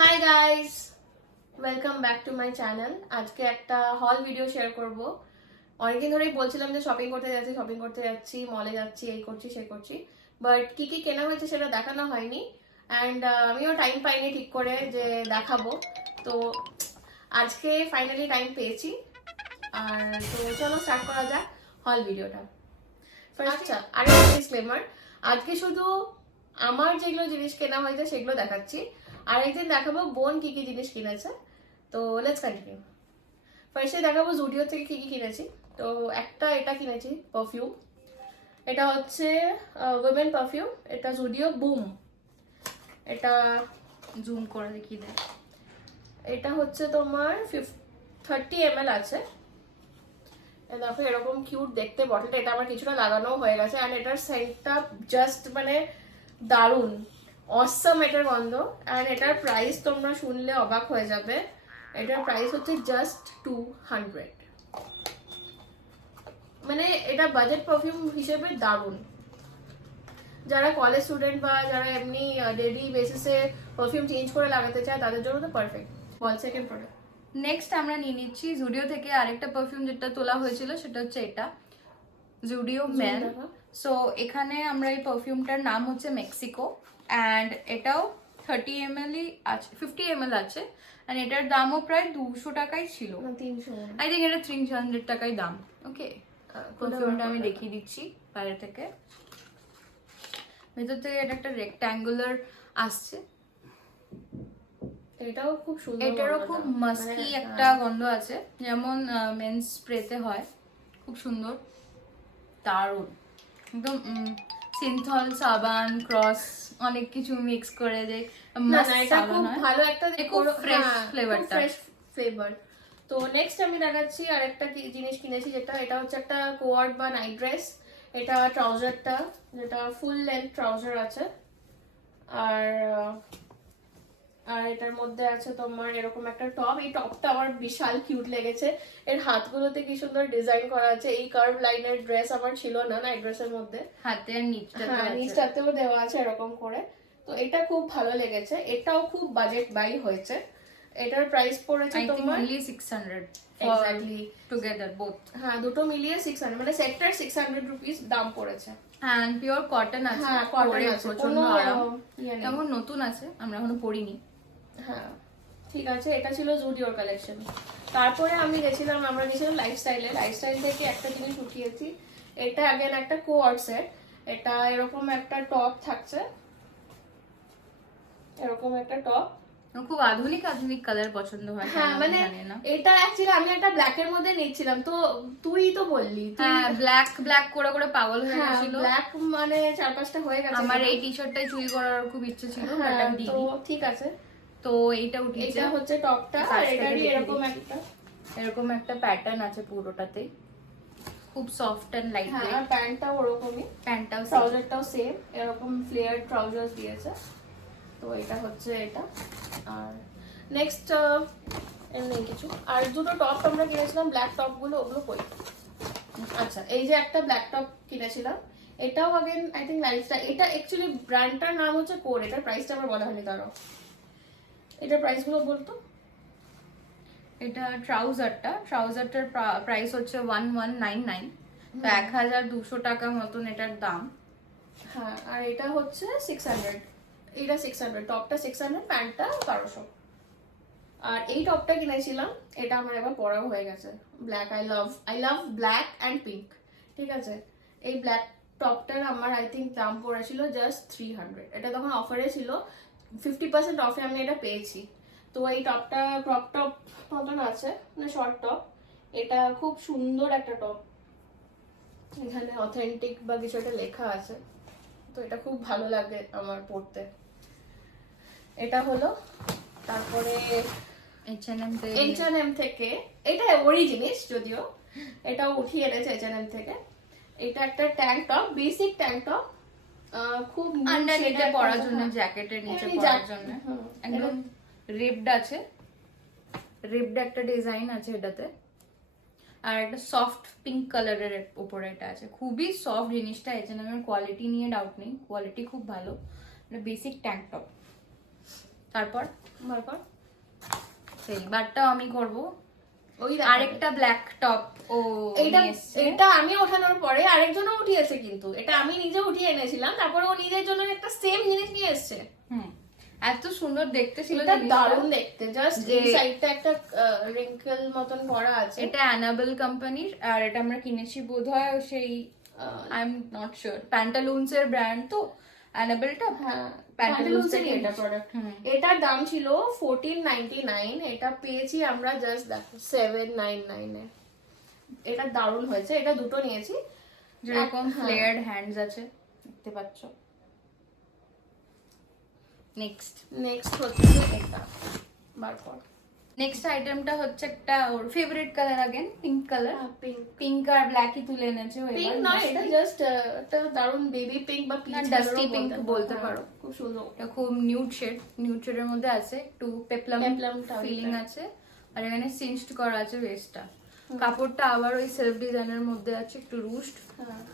Hi guys, welcome back to my channel. আজকে একটা হল ভিডিও শেয়ার করব। অনেকদিন ধরেই বলছিলাম যে শপিং করতে যাচ্ছি, মলে যাচ্ছি, এই করছি সেই করছি, বাট কি কি কেনা হয়েছে সেটা দেখানো হয়নি। অ্যান্ড আমিও টাইম পাইনি ঠিক করে যে দেখাবো। তো আজকে ফাইনালি টাইম পেয়েছি। আর তো চলো স্টার্ট করা যাক হল ভিডিওটা। আচ্ছা, আরেকটা ডিসক্লেমার, আজকে শুধু আমার যেগুলো জিনিস কেনা হয়েছে সেগুলো দেখাচ্ছি, আর একদিন দেখাবো বোন কি কি জিনিস কিনেছে। তো লেটস কন্টিনিউ। ফার্স্টে দেখাবো জুডিও থেকে কি কি কিনেছি। তো একটা এটা কিনেছি পারফিউম, এটা হচ্ছে উইমেন পারফিউম, এটা জুডিও বুম। এটা জুম করে দেখিয়ে দেয়। এটা হচ্ছে তোমার 30 ml আছে। দেখো এরকম কিউট দেখতে বটলটা, এটা আমার কিছুটা লাগানো হয়ে গেছে। অ্যান্ড এটার সেন্টটা জাস্ট মানে দারুণ, অসম এটার গন্ধ। অ্যান্ড এটার প্রাইস তোমরা শুনলে অবাক হয়ে যাবে। এটার প্রাইস হচ্ছে জাস্ট 200। মানে এটা বাজেট পারফিউম হিসেবে দারুণ। যারা কলেজ স্টুডেন্ট বা যারা এমনি ডেইলি বেসিসে পারফিউম চেঞ্জ করে লাগাতে চায় তাদের জন্য তো পারফেক্ট। বল সেকেন্ড প্রোডাক্ট। নেক্সট আমরা নিয়ে নিচ্ছি জুডিও থেকে আরেকটা পারফিউম যেটা তোলা হয়েছিল, সেটা হচ্ছে এটা জুডিও ম্যান। সো এখানে আমরা এই পারফিউমটার নাম হচ্ছে মেক্সিকো, অ্যান্ড এটাও 30 ml আছে, 50 ml আছে। অ্যান্ড এটার দামও প্রায় 200 টাকাই ছিল। 300। আই থিঙ্ক এটা 300 টাকাই দাম। ওকে, পারফিউমটা আমি দেখিয়ে দিচ্ছি বাইরে থেকে। ভেতর থেকে এটা একটা রেক্ট্যাঙ্গুলার আসছে। এটাও খুব সুন্দর, এটারও খুব মাস্কি একটা গন্ধ আছে, যেমন মেন্স স্প্রেতে হয়। খুব সুন্দর, দারুণ, একদম সিনথল সাবান ক্রস অনেক কিছু মিক্স করে যে না না, এটা খুব ভালো একটা খুব ফ্রেশ ফ্লেভারটা। Fresh flavour. তো নেক্সট আমি দেখাচ্ছি আর একটা জিনিস কিনেছি, যেটা এটা হচ্ছে একটা কোয়ার্ড বা নাইট ড্রেস। এটা ট্রাউজারটা, যেটা ফুল লেন্থ ট্রাউজার আছে। আর আর এটার মধ্যে আছে তোমার এরকম একটা টপ। এই টপটা আমার বিশাল কিউট লেগেছে। এর হাতগুলোতে কি সুন্দর ডিজাইন করা আছে। এই কার্ভ লাইনের ড্রেস আমার ছিল না নাইট ড্রেসের মধ্যে। হাতে আর নিচটাতেও দেওয়া আছে এরকম করে। তো এটা খুব ভালো লেগেছে। এটাও খুব বাজেট বাই হয়েছে। এটার প্রাইস পড়েছে তোমার only 600 এক্স্যাক্টলি টুগেদার বোথ। হ্যাঁ, দুটো মিলিয়ে 600, মানে সেক্টর 600 রুপিস দাম পড়েছে। অ্যান্ড পিওর কটন আছে। হ্যাঁ, কটন পরে আছে, প্রচন্ড কোনো আরাম। ইয়ে নেই। এখন নতুন আছে, আমরা এখনো পরিনি। হ্যাঁ ঠিক আছে, এটা ছিল জুডিওর কালেকশন। তারপরে আমরা গেছিলাম লাইফস্টাইল থেকে একটা জিনিস উঠিয়েছি। এটা আগেন একটা কোয়ার্ড সেট। এটা এরকম একটা টপ থাকছে, এরকম একটা টপ। খুব আধুনিক আধুনিক কালার পছন্দ হয়। হ্যাঁ মানে এটা অ্যাকচুয়ালি আমি একটা ব্ল্যাক এর মধ্যে নিচ্ছিলাম, তো তুই তো বললি হ্যাঁ ব্ল্যাক ব্ল্যাক করে করে পাগল হয়ে হ্যাঁ গেছিল। ব্ল্যাক মানে 4-5টা হয়ে গেছে। আমার এই টি শার্টটাই চুরি করার খুব ইচ্ছে ছিল, বাট আমি তো দিইনি। ঠিক আছে, তো এইটা উঠিয়েছে। এটা হচ্ছে টপটা, আর এটারই এরকম একটা প্যাটার্ন আছে পুরোটাতে, খুব সফট এন্ড লাইট হ্যাঁ, ওয়েট। আর প্যান্টটাও ওরকমই, প্যান্টটাও ট্রাউজারটাও সেম, এরকম ফ্লেয়ার ট্রাউজার্স দিয়েছে। তো এটা হচ্ছে এটা। আর নেক্সট এমনি কিছু আর দুটো টপ আমরা কিনেছিলাম, ব্ল্যাক টপ গুলো, ওগুলো কই। আচ্ছা, এই যে একটা ব্ল্যাক টপ কিনেছিলাম, এটাও আগেন আই থিঙ্ক লাইফস্টাইল। এটা অ্যাকচুয়ালি ব্র্যান্ডটার নাম হচ্ছে কোর। এটার প্রাইসটা আমার বলা হয়নি তারও। এটার প্রাইস গুলো বলতো। এটা ট্রাউজারটার প্রাইস হচ্ছে 1199, তো 1200 টাকা মতন এটার দাম। হ্যাঁ, আর এটা হচ্ছে 600। এটা 600, টপটা 600, প্যান্টটা 1200। আর এই টপটা কিনেছিলাম, এটা আমার এবার পরাও হয়ে গেছে। Black, I love black and pink. ঠিক আছে, এই ব্ল্যাক টপটার আমার আই থিঙ্ক দাম পড়েছিল জাস্ট 300। এটা তখন অফারে ছিল, 50% অফে আমি এটা পেয়েছি। তো এই টপটা ক্রপ টপ মতন আছে, মানে শর্ট টপ। এটা খুব সুন্দর একটা টপ, এখানে অথেন্টিক বা কিছু একটা লেখা আছে। তো এটা খুব ভালো লাগে আমার পড়তে। এটা হলো। তারপরে H&M থেকে, এটা ওরই জিনিস যদিও, এটাও উঠিয়ে এনেছে H&M থেকে। এটা একটা tank top, basic tank top, খুব আন্ডারনিতে পরার জন্য, জ্যাকেটের নিচে পরার জন্য একদম রিপড আছে। রিপড একটা ডিজাইন আছে এটাতে, আর একটা সফট পিঙ্ক কালারের উপরে এটা আছে। খুবই সফট জিনিসটা। H&M এর কোয়ালিটি নিয়ে ডাউট নেই, কোয়ালিটি খুব ভালো। Basic tank top. তারপর সেই বারটাও আমি করব। ওই আরেকটা ব্ল্যাক টপ ও এটা নিয়ে এসছে। এটা আমি ওঠানোর পরে আরেকজনও উঠিয়েছে, কিন্তু এটা আমি নিজে উঠিয়ে এনেছিলাম, তারপরে ও নিজের জন্য একটা সেম জিনিস নিয়ে এসেছে। এত সুন্দর দেখতে ছিল এটা জিনিসটা। দারুণ দেখতে, জাস্ট এই সাইডটা একটা রিঙ্কেল মতন করা আছে। এটা অ্যানাবেল কোম্পানির, আর এটা আমরা কিনেছি বোধহয় সেই I am not sure, Pantaloons এর ব্র্যান্ড তো অ্যানাবেলটা। হ্যাঁ, প্যান্টালুনস প্যান্টালুনসেরই এটা প্রোডাক্ট। এটার দাম ছিল 1499, এটা পেয়েছি আমরা জাস্ট দেখো 799 এ। এটা দারুণ হয়েছে, এটা দুটো নিয়েছি, যেরকম ফ্লেয়ার্ড হ্যান্ডস আছে দেখতে পাচ্ছ। নেক্সট হচ্ছে এটা বারপর। নেক্সট আইটেমটা হচ্ছে একটা ওর favourite colour, again pink colour. Pink pink আর ব্ল্যাকই তুলে এনেছে। পিঙ্ক নয়, এটা জাস্ট একটা দারুণ বেবি পিঙ্ক বা পিচ ডাস্টি পিঙ্ক বলতে পারো। খুব সুন্দর, এটা খুব নিউড শেডের মধ্যে আছে, একটু পেপলাম ফিলিং আছে, আর এখানে সিঞ্চড করা আছে ওয়েস্টটা। কাপড়টা আবার ওই সেলফ ডিজাইনের মধ্যে আছে, একটু রুস্ট,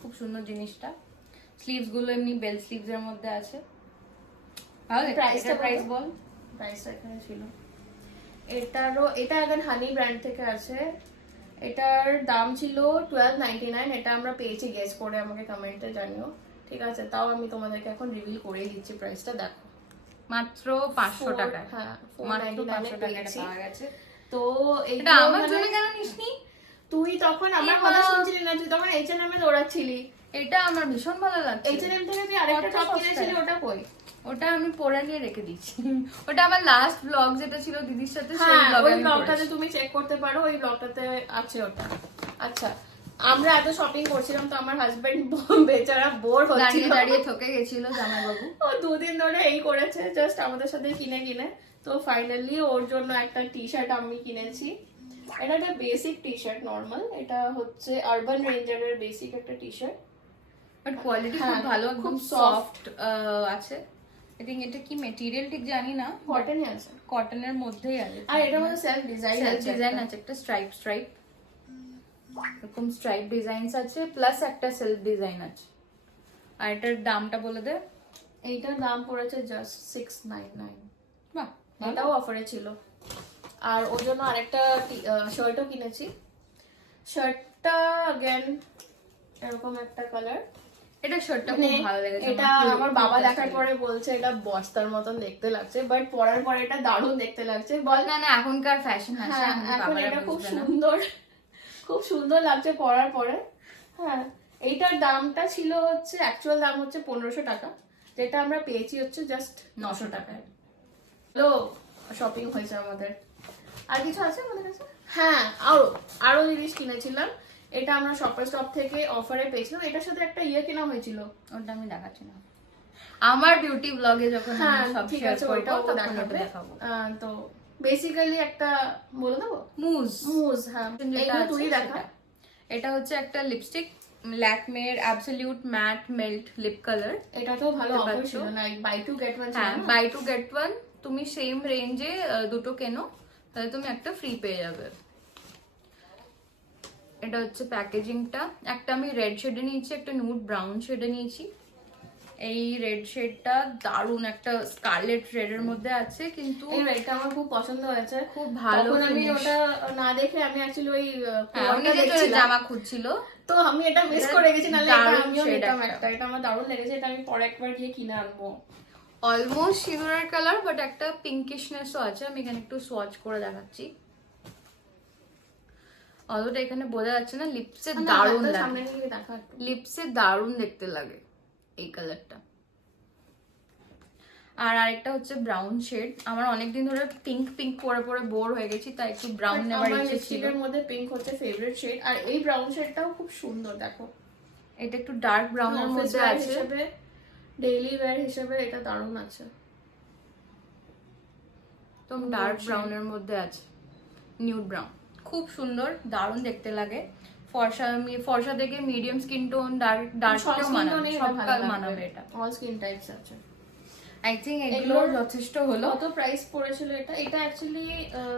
খুব সুন্দর জিনিসটা। স্লিভস গুলো এমনি বেল স্লিভস এর মধ্যে আছে। প্রাইস বল। প্রাইসটা এখানে ছিল। এটা এখন হানি ব্র্যান্ড থেকে আছে, এটার দাম ছিল 1299, এটা আমরা পেয়েছি গেস করে, আমাকে কমেন্টে জানিও, ঠিক আছে? তাও আমি তোমাদেরকে এখন রিভিল করে দিচ্ছি প্রাইসটা, দেখো মাত্র 500 টাকা। হ্যাঁ, মাত্র 499 500 টাকা পাওয়া গেছে। তো এটা আমার জন্য কেন নিসনি? তুই তখন আমার কথা শুনছিলি না, তুই তখন H&M এ দৌড়াচ্ছিলি। এটা আমার ভীষণ ভালো লাগছে। H&M থেকে তুই আরেকটা টপ কিনেছিলি, ওটা কই? ওটা আমি পরে নিয়ে রেখে দিচ্ছি। ওটা আমার লাস্ট ব্লগ যেটা ছিল দিদির সাথে, সেই হ্যাঁ, ব্লগে ওই আমি ব্লগটাতে তুমি চেক করতে পারো, ওই ব্লগটাতে আছে ওটা। আচ্ছা, আমরা এত শপিং করছিলাম তো আমার হাজবেন্ড বেচারা বোর হচ্ছিল, দাঁড়িয়ে থকে গেছিল জামাইবাবু। ও 2 দিন ধরে এই করেছে জাস্ট আমাদের সাথে কিনে। তো ফাইনালি ওর জন্য একটা টি শার্ট আমি কিনেছি। এটা একটা বেসিক টি শার্ট, নর্মাল। এটা হচ্ছে আরবান রেঞ্জারের বেসিক একটা টি শার্ট, বাট কোয়ালিটি খুব ভালো, খুব সফট আছে। আই থিংক এটা কি ম্যাটেরিয়াল ঠিক জানি না, কটনই আছে, কটনের মধ্যেই আছে। আর এটার মধ্যে সেলফ ডিজাইন আছে, একটা স্ট্রাইপ এরকম স্ট্রাইপ ডিজাইনস আছে, প্লাস একটা সেলফ ডিজাইন আছে। আর এটার দামটা বলে দে। এইটার দাম পড়েছে জাস্ট 699। বাহ, এটাও অফারে ছিল। আর ওর জন্য আরেকটা শার্টও কিনেছি। শার্টটা अगेन এরকম একটা কালার। এটা শার্টটা খুব ভালো লেগেছে। এটা আমার বাবা দেখার পরে বলছে এটা বস্তার মতন দেখতে লাগছে, বাট পরার পরে এটা দারুণ দেখতে লাগছে। বল না এখনকার ফ্যাশন আছে, এখন এটা খুব সুন্দর লাগছে পরার পরে। হ্যাঁ, এইটার দামটা ছিল হচ্ছে, অ্যাকচুয়াল দাম হচ্ছে 1500 টাকা, যেটা আমরা পেয়েছি হচ্ছে জাস্ট 900 টাকায়। তো শপিং হয়েছে আমাদের। আর কিছু আছে আমাদের কাছে? হ্যাঁ, আরো জিনিস কিনেছিলাম। এটা আমরা শপার স্টপ থেকে অফারে পেয়েছিলাম। এটার সাথে একটা কেনা হয়েছিল, ওটা আমি দেখাচ্ছি না। আমার বিউটি ব্লগে যখন আমি সব ঠিক শেয়ার আছে, করব ওটাও তখন ওটা দেখাবো। তো বেসিক্যালি একটা বলে দেবো, মুজ। হ্যাঁ, এইগুলো তুই দেখা। এটা হচ্ছে একটা লিপস্টিক, ল্যাকমের absolute matte melt lip colour. এটাতেও ভালো অফার ছিল না, বাই টু গেট ওয়ান। হ্যাঁ, বাই টু গেট ওয়ান, তুমি সেম রেঞ্জে দুটো কেনো তাহলে তুমি একটা ফ্রি পেয়ে যাবে। এটা হচ্ছে প্যাকেজিংটা। একটা আমি রেড শেডে নিয়েছি, একটা নিউড ব্রাউন শেডে নিয়েছি। এই রেড শেডটা দারুন, একটা স্কারলেট রেডের মধ্যে আছে, কিন্তু এই রেডটা আমার খুব পছন্দ হয়েছে, খুব ভালো। আমি ওটা না দেখে আমি অ্যাকচুয়ালি ওই জামা খুঁজছিল, তো আমি এটা মিস করে গেছি, নালে আমিও নিতাম একটা। এটা আমার দারুণ লেগেছে, এটা আমি পরে একবার গিয়ে কিনে আনবো। অলমোস্ট সিলভার কালার, বাট একটা পিঙ্কিশনেসও আছে। আমি এখানে একটু সোয়াচ করে দেখাচ্ছি। অলরেডি এখানে বোঝা যাচ্ছে না, লিপসে দারুণ লাগে, লিপসে দারুণ দেখতে লাগে এই কালারটা। আর আরেকটা হচ্ছে ব্রাউন শেড। আমার অনেকদিন ধরে পিঙ্ক পরে বোর হয়ে গেছি, তাই একটু ব্রাউন নেওয়ার ইচ্ছে ছিল। এর মধ্যে পিঙ্ক হচ্ছে ফেভারিট শেড, আর এই ব্রাউন শেডটাও খুব সুন্দর, দেখো। এটা একটু ডার্ক ব্রাউনের মধ্যে আছে, ডেইলি ওয়্যার হিসেবে এটা দারুণ আছে। তো ডার্ক ব্রাউনের মধ্যে আছে, নিউড ব্রাউন, খুব সুন্দর, দারুণ দেখতে লাগে। ফর্সা থেকে মিডিয়াম স্কিন টোন, ডার্কও মানাবে, সব কাল মানাবে। এটা অল স্কিন টাইপস আছে। আই থিংক এগুলো যথেষ্ট হলো। কত প্রাইস পড়েছিল এটা? এটা অ্যাকচুয়ালি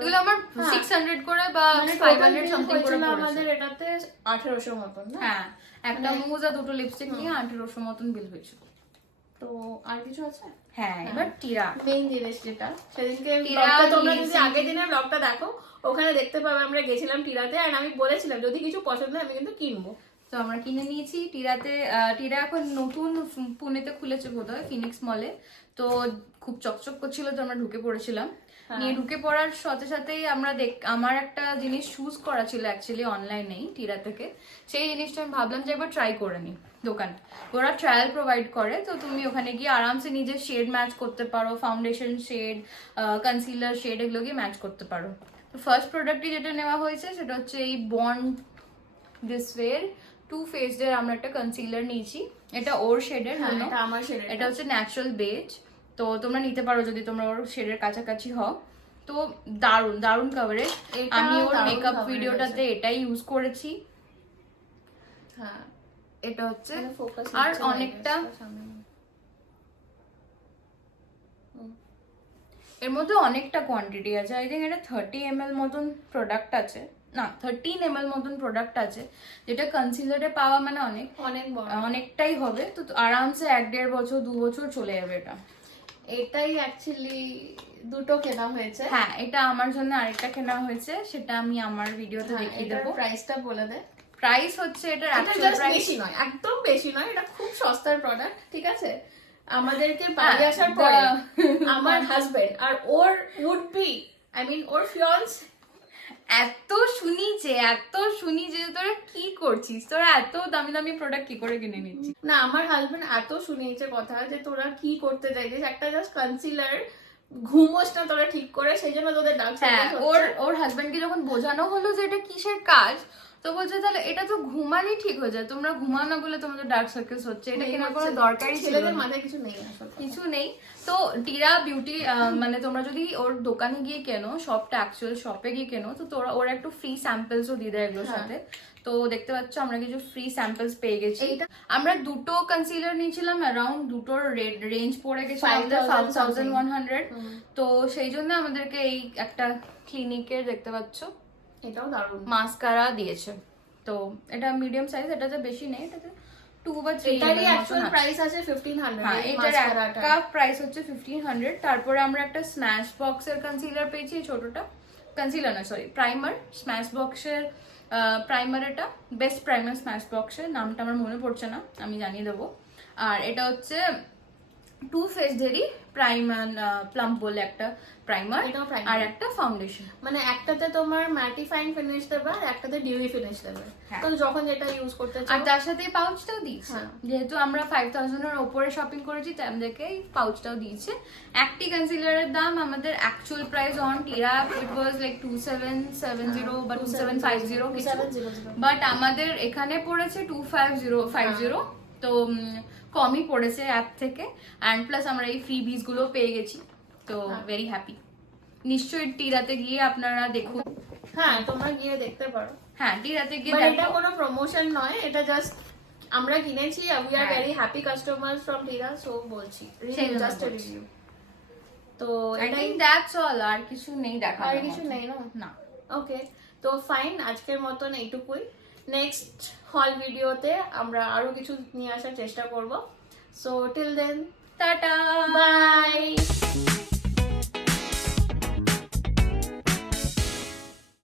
এগুলো আমার 600 করে বা 500 সামথিং করে পড়েছে আমাদের। এটাতে 1800 মতন না? হ্যাঁ, একটা মুজ আর দুটো লিপস্টিক নিয়ে 1800 মতন বিল হয়েছিল। তো আর কিছু আছে? হ্যাঁ, এবার টিরা। মেইন জিনিস যেটা সেদিনকে টিরা ব্লগটা তোমরা যদি নিয়েছি। আগের দিনের ব্লগটা দেখো ওখানে দেখতে পাবে আমরা গেছিলাম টিরাতে, আর আমি বলেছিলাম যদি কিছু পছন্দ হয় আমি কিন্তু কিনবো। তো আমরা কিনে নিয়েছি টিরাতে। টিরা এখন নতুন পুনেতে খুলেছে বোধহয়, ফিনিক্স মলে। তো খুব চকচক করছিল, তো আমরা ঢুকে পড়েছিলাম। নিয়ে ঢুকে পড়ার সাথে সাথেই আমরা আমার একটা জিনিস চুজ করা ছিল অ্যাকচুয়ালি অনলাইনেই টিরা থেকে। সেই জিনিসটা আমি ভাবলাম যে একবার ট্রাই করে নিই। দোকান ওরা ট্রায়াল প্রোভাইড করে, তো তুমি ওখানে গিয়ে আরামসে নিজের শেড ম্যাচ করতে পারো, ফাউন্ডেশন শেড, কনসিলার শেড এগুলো গিয়ে ম্যাচ করতে পারো। তো ফার্স্ট প্রোডাক্টটি যেটা নেওয়া হয়েছে সেটা হচ্ছে এই বন্ড দিস ওয়ের টু ফেসড এর আমরা একটা কনসিলার নিয়েছি। এটা ওর শেডের, এটা আমার শেড, এটা হচ্ছে ন্যাচারাল বেজ। তো তোমরা নিতে পারো যদি তোমরা ওর শেডের কাছাকাছি হও। তো দারুন দারুন কভারেজ। আমি ওর মেকআপ ভিডিওটাতে এটাই ইউজ করেছি। হ্যাঁ এটা হচ্ছে ফোকাস আর অনেকটা এর মধ্যে অনেকটা কোয়ান্টিটি আছে। আই থিঙ্ক এটা 30 ml মতন প্রোডাক্ট আছে, না 13 ml মতন প্রোডাক্ট আছে, যেটা কনসিলারে পাওয়া মানে অনেক বড়, অনেকটাই হবে। তো আরামসে 1-1.5 বছর 2 বছর চলে যাবে এটা। এটাই অ্যাকচুয়ালি দুটো কেনা হয়েছে। হ্যাঁ, এটা আমার জন্য আরেকটা কেনা হয়েছে, সেটা আমি আমার ভিডিওতে দেখিয়ে দেবো। প্রাইসটা বলে দে। প্রাইস হচ্ছে এটার এটা অ্যাকচুয়াল জাস্ট প্রাইস বেশি নয়, একদম বেশি নয়, এটা খুব সস্তার প্রোডাক্ট, ঠিক আছে? আমাদেরকে বাড়ি আসার পরে আমার হাজবেন্ড আর ওর উড বি ওর ফিয়ান্স এত শুনি যে তোরা কি করছিস, তোরা এত দামি দামি প্রোডাক্ট কি করে কিনে নিচ্ছিস। না, আমার হাজবেন্ড এত শুনিয়েছে কথা যে তোরা কি করতে চাইছিস, একটা জাস্ট কনসিলার ঘুমোস না তোরা ঠিক করে, সেই জন্য তোদের ডার্ক সার্কেল হচ্ছে। ওর হাজবেন্ডকে যখন বোঝানো হলো যে এটা কিসের কাজ, তো বলছে তাহলে এটা তো ঘুমালেই ঠিক হয়ে যায়, তোমরা ঘুমাও না বলে তোমাদের ডার্ক সার্কেলস হচ্ছে, এটা কেনার কোনো দরকারই ছিল ছেলেদের না। মাথায় কিছু নেই, আসলে কিছু নেই। তো টিরা বিউটি মানে তোমরা যদি ওর দোকানে গিয়ে কেনো, শপটা অ্যাকচুয়াল শপে গিয়ে কেনো, তো ওরা একটু ফ্রি স্যাম্পলসও দিয়ে দেয় এগুলোর সাথে। তো দেখতে পাচ্ছ আমরা কিছু ফ্রি স্যাম্পলস পেয়ে গেছি। আমরা দুটো কনসিলার নিয়েছিলাম, অ্যারাউন্ড দুটোর রেঞ্জ পড়ে গেছে 5100। তো সেই জন্য আমাদেরকে এই একটা ক্লিনিকের দেখতে পাচ্ছ এটাও দারুণ মাস্কারা দিয়েছে। তো এটা মিডিয়াম সাইজ, এটাতে বেশি নেই, এটাতে 2 বা 3 এটারই অ্যাকচুয়াল প্রাইস আছে 1500। হ্যাঁ, এটার একটা প্রাইস হচ্ছে 1500। তারপরে আমরা একটা স্ম্যাশ বক্সের কনসিলার পেয়েছি, ছোটটা কনসিলার না সরি প্রাইমার, স্ম্যাশ বক্সের প্রাইমার। এটা বেস্ট প্রাইমার স্ম্যাশ বক্সের, নামটা আমার মনে পড়ছে না, আমি জানিয়ে দেবো। আর এটা হচ্ছে টু ফেসডেরই প্রাইমার প্লাম্প বলে একটা প্রাইমার আর একটা ফাউন্ডেশন। মানে একটাতে তোমার ম্যাটিফাইং ফিনিশ দেবে আর একটাতে ডিউই ফিনিশ দেবে, তো যখন যেটা ইউজ করতে চাও। আর তার সাথে পাউচটাও দিয়েছে, যেহেতু আমরা 5000 এর উপরে শপিং করেছি তাই আমাদেরকে এই পাউচটাও দিয়েছে। একটি কনসিলারের দাম আমাদের actual price on Tira it was like 2770 বা 2750 কিছু, বাট আমাদের এখানে পড়েছে 25050। তো কমই পড়েছে অ্যাপ থেকে, অ্যান্ড প্লাস আমরা এই ফ্রিবিজ গুলো পেয়ে গেছি, তো ভেরি হ্যাপি। নিশ্চয়ই টিরাতে গিয়ে আপনারা দেখুন। হ্যাঁ, তোমরা গিয়ে দেখতে পারো। হ্যাঁ, টিরাতে গিয়ে দেখো, এটা দেখো। কোনো প্রমোশন নয়, এটা জাস্ট আমরা কিনেছি, we are very happy customers from Tira, so বলছি জাস্ট আ রিভিউ। তো আই থিংক দ্যাটস অল, আর কিছু নেই দেখা, আর কিছু নেই না। ওকে, তো ফাইন, আজকের মতন এইটুকুই। নেক্সট হল ভিডিওতে আমরা আরো কিছু নিয়ে আসার চেষ্টা করব। So till then, tata, by.